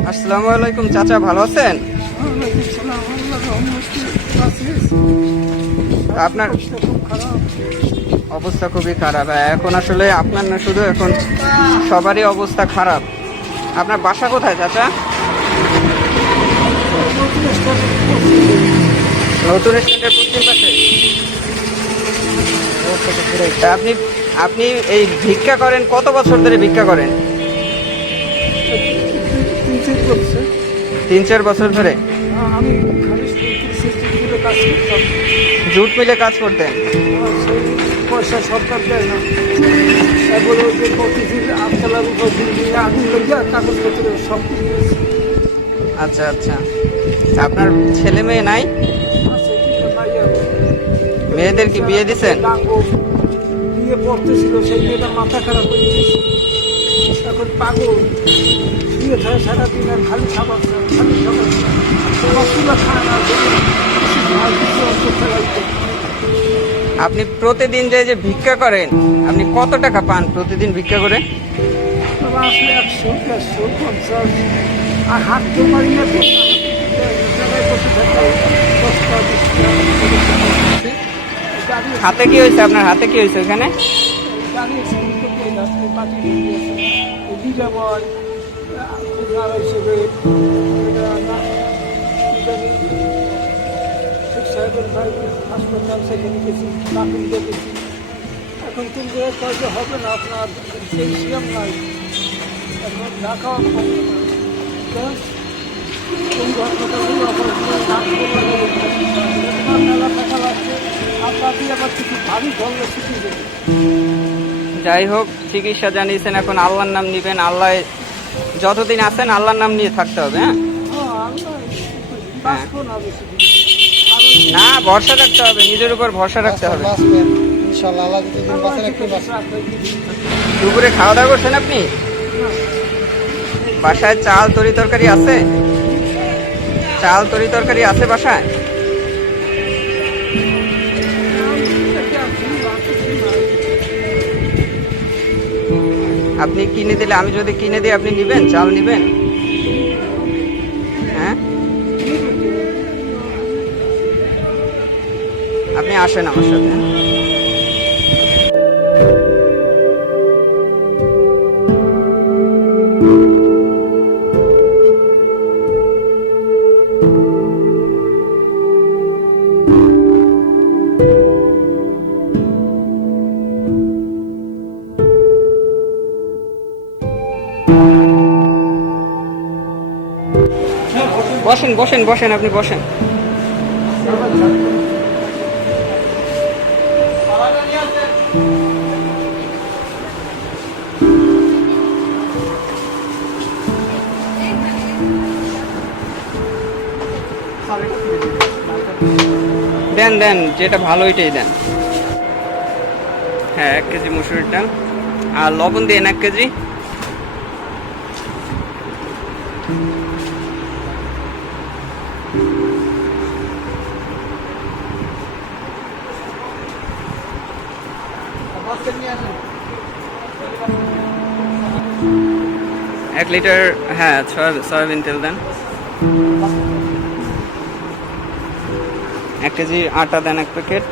আসসালামু আলাইকুম চাচা ভালো আছেন? আপনার অবস্থা খুবই খারাপ। হ্যাঁ, এখন আসলে আপনার না শুধু এখন সবারই অবস্থা খারাপ। আপনার বাসা কোথায় চাচা? নতুন স্ট্যান্ডের আপনি আপনি এই ভিক্ষা করেন কত বছর ধরে ভিক্ষা করেন? তিন চার বছর ধরে? আমি জুট মিলে কাজ করতেন? পয়সা সরকার দেয় না। তারপরে ওই যে প্রতিদিন আটতলার উপর বিল্ডিংয়ে আগুন লেগে কাগজপত্র সব আচ্ছা আচ্ছা। আপনার ছেলে মেয়ে নাই। মেয়েদের কি বিয়ে দিছেন? ডাঙ্গ বিয়ে পড়তেছিল সেই মেয়েটা মাথা খারাপ হয়ে গেছে। এখন পাগল। আর খালি খাবার খালি খাবার খায় না করতে লাগবে আপনি প্রতিদিন যে যে ভিক্ষা করেন আপনি কত টাকা পান প্রতিদিন ভিক্ষা করে আসলে একশো দেড়শো পঞ্চাশ আর হাত তো মারি না হাতে কি হয়েছে আপনার হাতে কি হয়েছে ওখানে ভাই হাসপাতাল এখন কোন জায়গায় হবে না আপনার? ক্যালসিয়াম নাই। এখন ঢাকা কোন আপনার যাই হোক, চিকিৎসা জানিয়েছেন, এখন আল্লাহর নাম নিবেন, আল্লাহ যতদিন আছেন আল্লাহর নাম নিয়ে থাকতে হবে হ্যাঁ? না বেশি দিন। না ভরসা রাখতে হবে নিজের উপর ভরসা রাখতে হবে। দুপুরে খাওয়া দাওয়া করছেন আপনি? বাসায় চাল তরি তরকারি আছে? চাল তরি তরকারি আছে বাসায়? আপনি কিনে দিলে, আমি যদি কিনে দিই, আপনি নিবেন? চাল নিবেন? হ্যাঁ? আপনি আসেন আমার সাথে। বসেন বসেন বসেন আপনি, বসেন। দেন দেন, যেটা ভালো ওইটাই দেন। হ্যাঁ এক কেজি মুসুরির ডাল আর লবণ দিয়ে এক কেজি। এক লিটার হ্যাঁ সয়া- সয়াবিন তেল দেন। এক কেজি আটা দেন এক প্যাকেট।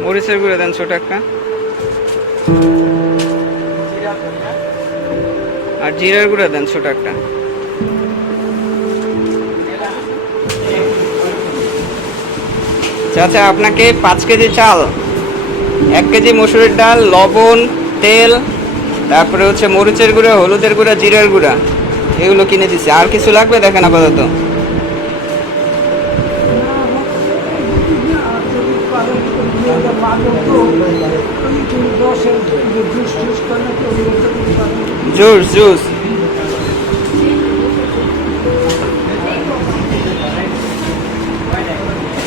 মরিচের গুঁড়ো দেন ছোট একটা। আর জিরার গুঁড়া দেন ছোট একটা। চাচা আপনাকে পাঁচ কেজি চাল, এক কেজি মসুরের ডাল, লবণ, তেল, তারপরে হচ্ছে মরিচের গুঁড়া, হলুদের গুঁড়া, জিরার গুঁড়া, এগুলো কিনে দিচ্ছি আর কিছু লাগবে? দেখেন আপাতত। জুস জুস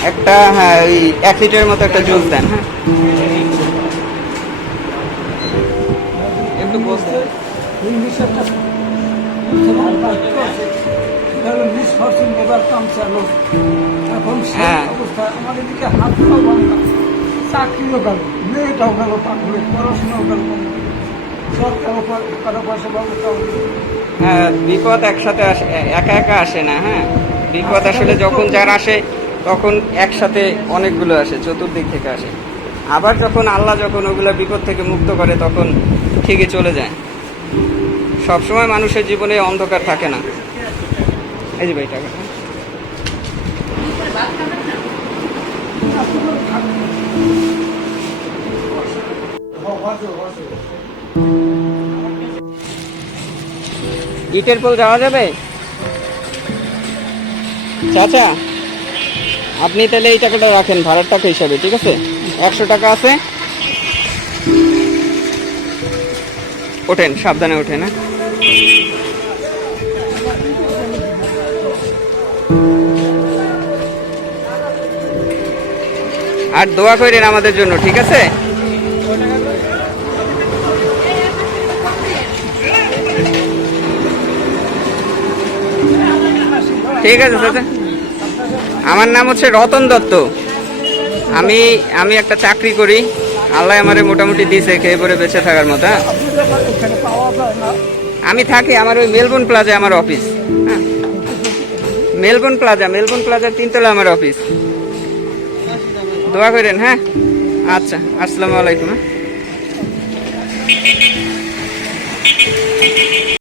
একটা হ্যাঁ ওই এক লিটারের মতো একটা জুস দেন হ্যাঁ। একটু বসতে। হ্যাঁ। চাকরিও গেল মেয়েটাও গেল পাগলে পড়াশোনাও গেল হ্যাঁ বিপদ একসাথে আসে, একা একা আসে না হ্যাঁ। বিপদ আসলে যখন যার আসে, তখন একসাথে অনেকগুলো আসে, চতুর্দিক থেকে আসে। আবার যখন আল্লাহ যখন ওগুলো বিপদ থেকে মুক্ত করে, তখন ঠিকই চলে যায়। সবসময় মানুষের জীবনে অন্ধকার থাকে না। এই যে ভাই টাকাটা ইটের পোল যাওয়া যাবে? চাচা, আপনি তাহলে এই টাকাটা রাখেন, ভাড়ার টাকা হিসাবে, ঠিক আছে? একশো টাকা আছে। ওঠেন, সাবধানে ওঠেন হ্যাঁ? আর দোয়া করেন আমাদের জন্য, ঠিক আছে? ঠিক আছে চাচা আমার নাম হচ্ছে রতন দত্ত। আমি আমি একটা চাকরি করি। আল্লাহ আমারে মোটামুটি দিছে, খেয়ে পরে বেঁচে থাকার মতো হ্যাঁ? আমি থাকি আমার ওই মেলবোর্ন প্লাজা আমার অফিস হ্যাঁ? মেলবোর্ন প্লাজা, মেলবোর্ন প্লাজার তিনতলা আমার অফিস। দোয়া করেন হ্যাঁ? আচ্ছা আসসালামু আলাইকুম।